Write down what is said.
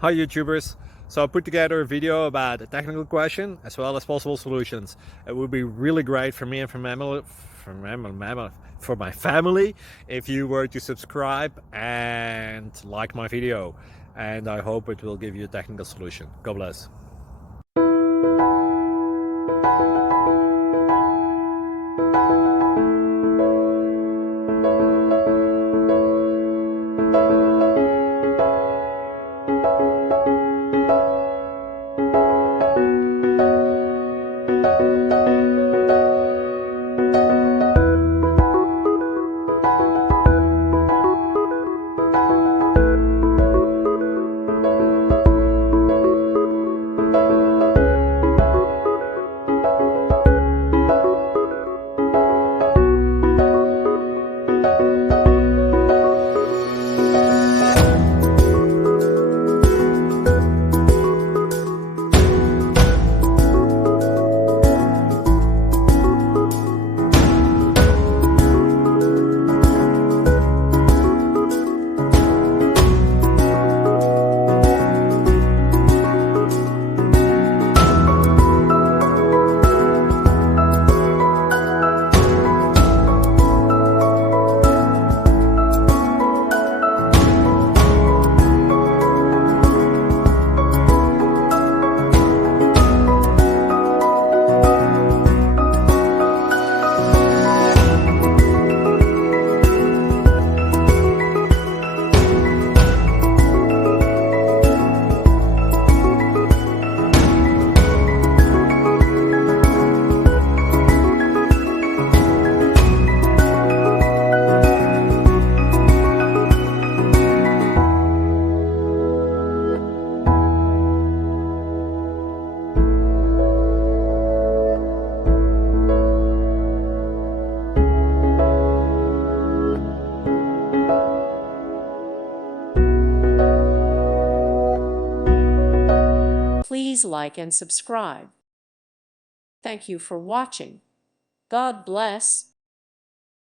Hi YouTubers! So I put together a video about a technical question as well as possible solutions. It would be really great for me and for my family if you were to subscribe and like my video, and I hope it will give you a technical solution. God bless. Please like and subscribe. Thank you for watching. God bless.